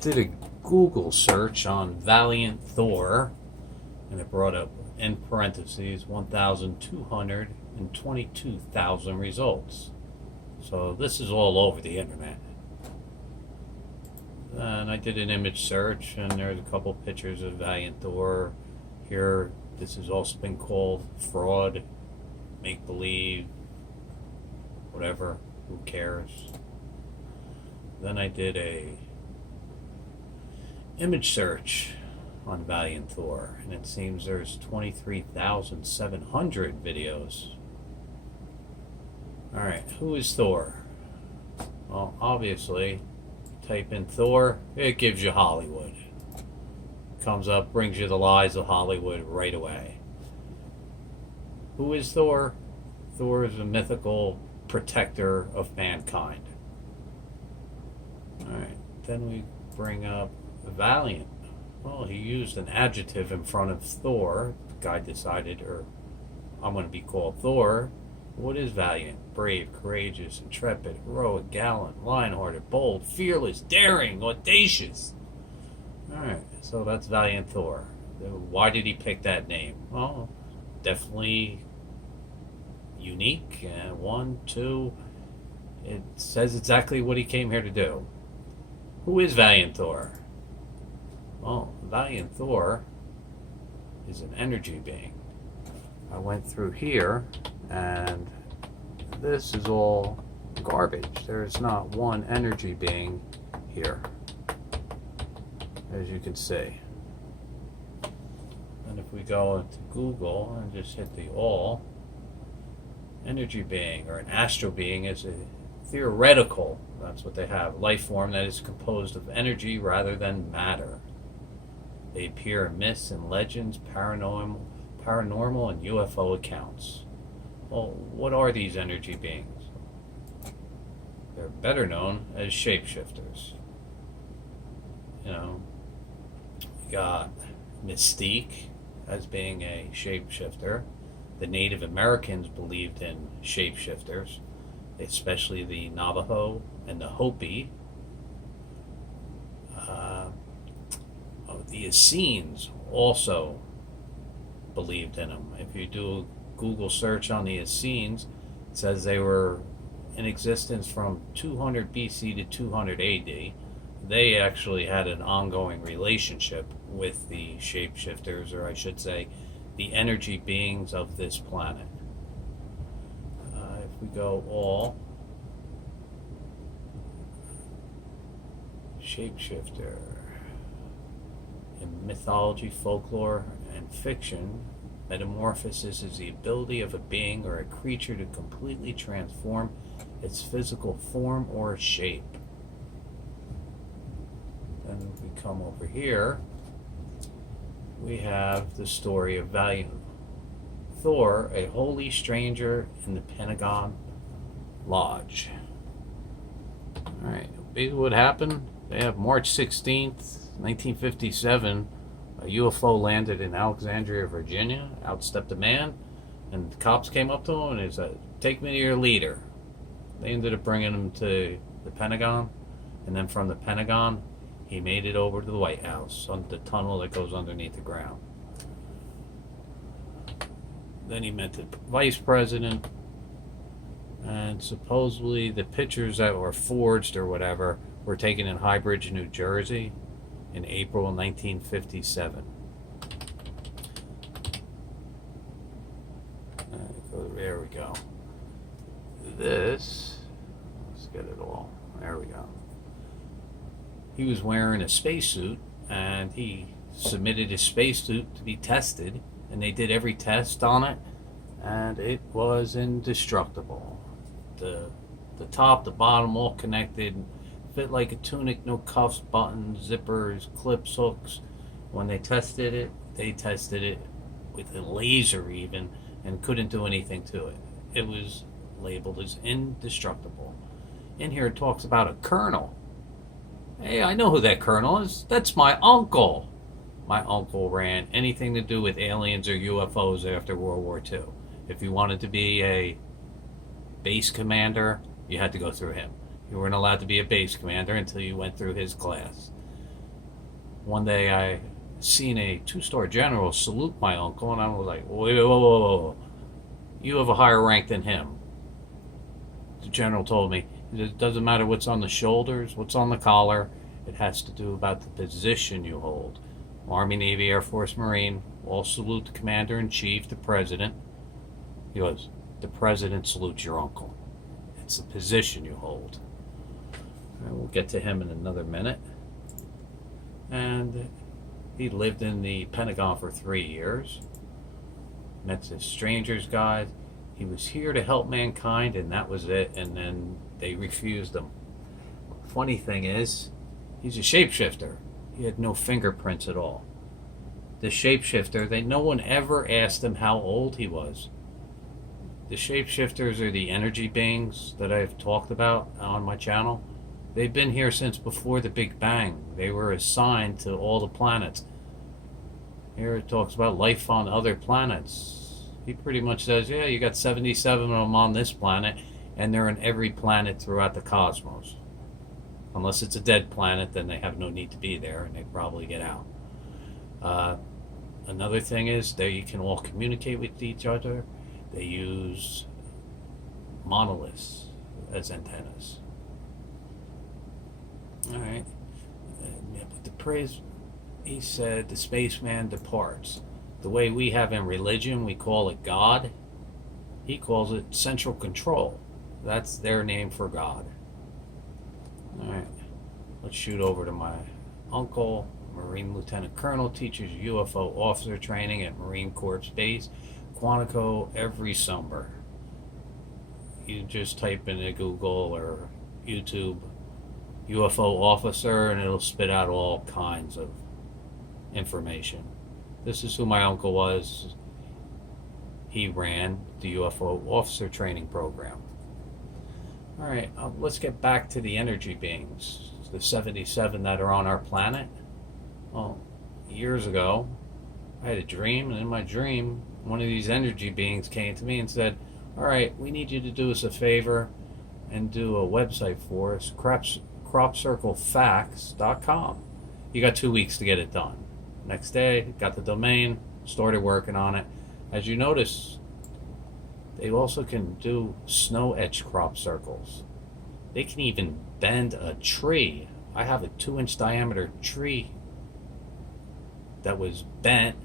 Did a Google search on Valiant Thor, and it brought up in parentheses 1,222,000 results. So this is all over the internet. And I did an image search, and there's a couple pictures of Valiant Thor. Here, this has also been called fraud, make believe, whatever, who cares. Then I did a image search on Valiant Thor, and it seems there's 23,700 videos. Alright, who is Thor? Well, obviously, type in Thor, it gives you Hollywood. Comes up, brings you the lies of Hollywood right away. Who is Thor? Thor is a mythical protector of mankind. Alright, then we bring up Valiant. Well, he used an adjective in front of Thor. The guy decided, or I'm going to be called Thor. What is Valiant? Brave, courageous, intrepid, heroic, gallant, lion-hearted, bold, fearless, daring, audacious. Alright, so that's Valiant Thor. Why did he pick that name? Well, definitely unique. One, two, it says exactly what he came here to do. Who is Valiant Thor? Well, Valiant Thor is an energy being. I went through here, and this is all garbage. There's not one energy being here, as you can see. And if we go into Google and just hit the all, energy being or an astral being is a theoretical, that's what they have, life form that is composed of energy rather than matter. They appear in myths and legends, paranormal and UFO accounts. Well, what are these energy beings? They're better known as shapeshifters. You know, we got Mystique as being a shapeshifter. The Native Americans believed in shapeshifters, especially the Navajo and the Hopi. The Essenes also believed in them. If you do a Google search on the Essenes, it says they were in existence from 200 BC to 200 AD. They actually had an ongoing relationship with the shapeshifters, or I should say, the energy beings of this planet. If we go all, shapeshifter. In mythology, folklore, and fiction, metamorphosis is the ability of a being or a creature to completely transform its physical form or shape. Then we come over here, we have the story of Valiant Thor, a holy stranger in the Pentagon Lodge. Alright, basically what happened, they have March 16th, 1957, a UFO landed in Alexandria, Virginia, outstepped a man, and the cops came up to him and he said, "Take me to your leader." They ended up bringing him to the Pentagon, and then from the Pentagon, he made it over to the White House, on the tunnel that goes underneath the ground. Then he met the vice president, and supposedly the pictures that were forged or whatever were taken in High Bridge, New Jersey, in April 1957. There we go. This, let's get it all. There we go. He was wearing a spacesuit, and he submitted his spacesuit to be tested, and they did every test on it, and it was indestructible. The top, the bottom, all connected, fit like a tunic, no cuffs, buttons, zippers, clips, hooks. When they tested it with a laser even, and couldn't do anything to it. It was labeled as indestructible. In here it talks about a colonel. Hey, I know who that colonel is. That's my uncle. My uncle ran anything to do with aliens or UFOs after World War II. If you wanted to be a base commander, you had to go through him. You weren't allowed to be a base commander until you went through his class. One day I seen a two-star general salute my uncle, and I was like, whoa, whoa, whoa, whoa. You have a higher rank than him. The general told me, it doesn't matter what's on the shoulders, what's on the collar. It has to do about the position you hold. Army, Navy, Air Force, Marine, all salute the commander-in-chief, the president. He goes, the president salutes your uncle. It's the position you hold. And we'll get to him in another minute. And he lived in the Pentagon for 3 years. Met the Stranger's Guide. He was here to help mankind, and that was it. And then they refused him. Funny thing is, he's a shapeshifter. He had no fingerprints at all. The shapeshifter, no one ever asked him how old he was. The shapeshifters are the energy beings that I've talked about on my channel. They've been here since before the Big Bang. They were assigned to all the planets. Here it talks about life on other planets. He pretty much says, yeah, you got 77 of them on this planet, and they're on every planet throughout the cosmos. Unless it's a dead planet, then they have no need to be there, and they probably get out. Another thing is that you can all communicate with each other. They use monoliths as antennas. All right. But the praise, he said, the spaceman departs. The way we have in religion, we call it God. He calls it central control. That's their name for God. All right. Let's shoot over to my uncle, Marine Lieutenant Colonel, teaches UFO officer training at Marine Corps Base, Quantico, every summer. You just type into Google or YouTube UFO officer, and it'll spit out all kinds of information. This is who my uncle was. He ran the UFO officer training program. All right, let's get back to the energy beings, the 77 that are on our planet. Well, years ago, I had a dream, and in my dream, one of these energy beings came to me and said, all right, we need you to do us a favor and do a website for us, cropcirclefacts.com. You got 2 weeks to get it done. Next day, got the domain, started working on it. As you notice, they also can do snow-etched crop circles. They can even bend a tree. I have a 2-inch diameter tree that was bent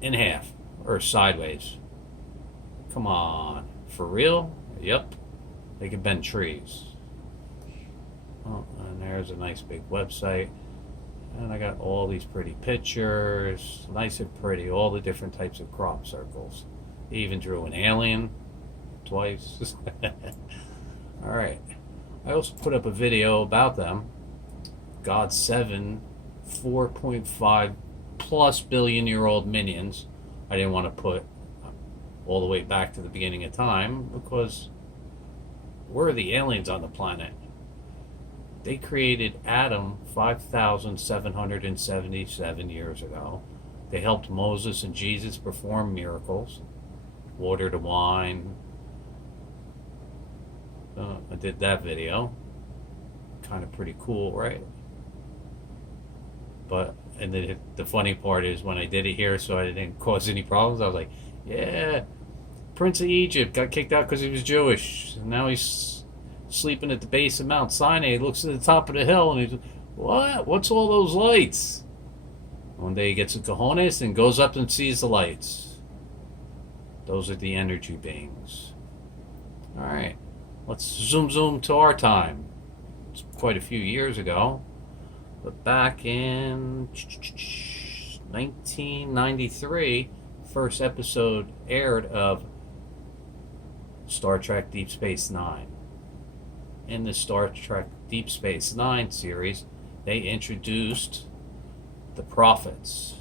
in half, or sideways. Come on, for real? Yep, they can bend trees. Oh, and there's a nice big website. And I got all these pretty pictures, nice and pretty, all the different types of crop circles. They even drew an alien twice. All right. I also put up a video about them. God's 7 4.5 plus billion-year-old minions. I didn't want to put all the way back to the beginning of time because we're the aliens on the planet. They created Adam 5,777 years ago. They helped Moses and Jesus perform miracles, water to wine. I did that video. Kind of pretty cool, right? But, and the funny part is when I did it here so I didn't cause any problems, I was like, yeah, Prince of Egypt got kicked out because he was Jewish. And now he's sleeping at the base of Mount Sinai. He looks at the top of the hill and he's, what? What's all those lights? One day he gets a cojones and goes up and sees the lights. Those are the energy beings. All right, let's zoom to our time. It's quite a few years ago. But back in 1993, first episode aired of Star Trek Deep Space Nine. In the Star Trek Deep Space Nine series, they introduced the prophets.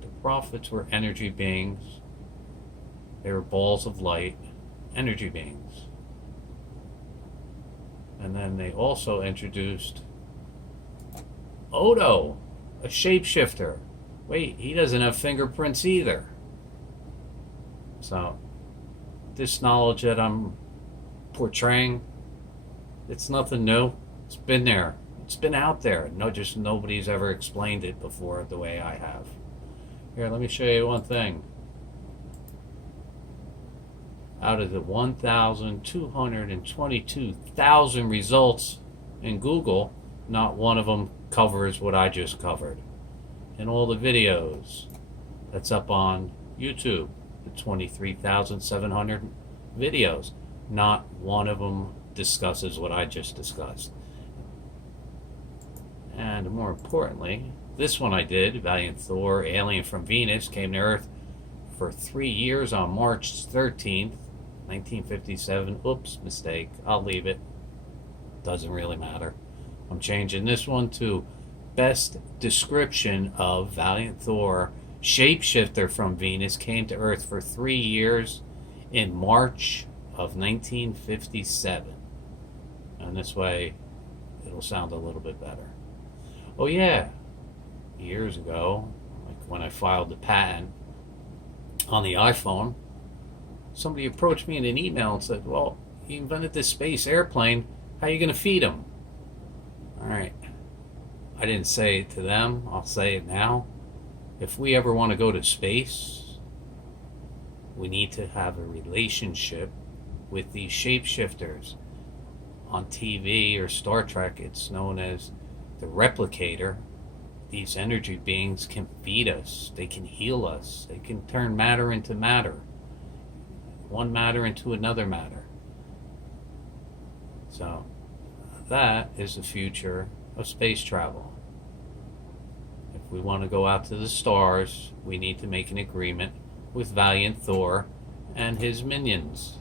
The prophets were energy beings. They were balls of light, energy beings. And then they also introduced Odo, a shapeshifter. Wait, he doesn't have fingerprints either. So, this knowledge that I'm portraying, it's nothing new. It's been there. It's been out there. No, just nobody's ever explained it before the way I have. Here, let me show you one thing. Out of the 1,222,000 results in Google, not one of them covers what I just covered. And all the videos that's up on YouTube, the 23,700 videos, not one of them discusses what I just discussed. And more importantly, this one I did, Valiant Thor, Alien from Venus, came to Earth for 3 years on March 13th, 1957. Oops, mistake. I'll leave it. Doesn't really matter. I'm changing this one to best description of Valiant Thor Shapeshifter from Venus came to Earth for 3 years in March of 1957. And this way it'll sound a little bit better. Oh yeah, years ago, like when I filed the patent on the iPhone, somebody approached me in an email and said, well, you invented this space airplane, how are you going to feed them? Alright, I didn't say it to them, I'll say it now. If we ever want to go to space, we need to have a relationship with these shapeshifters. On TV or Star Trek, it's known as the replicator. These energy beings can feed us, they can heal us, they can turn matter into matter, one matter into another matter. So that is the future of space travel. If we want to go out to the stars, we need to make an agreement with Valiant Thor and his minions.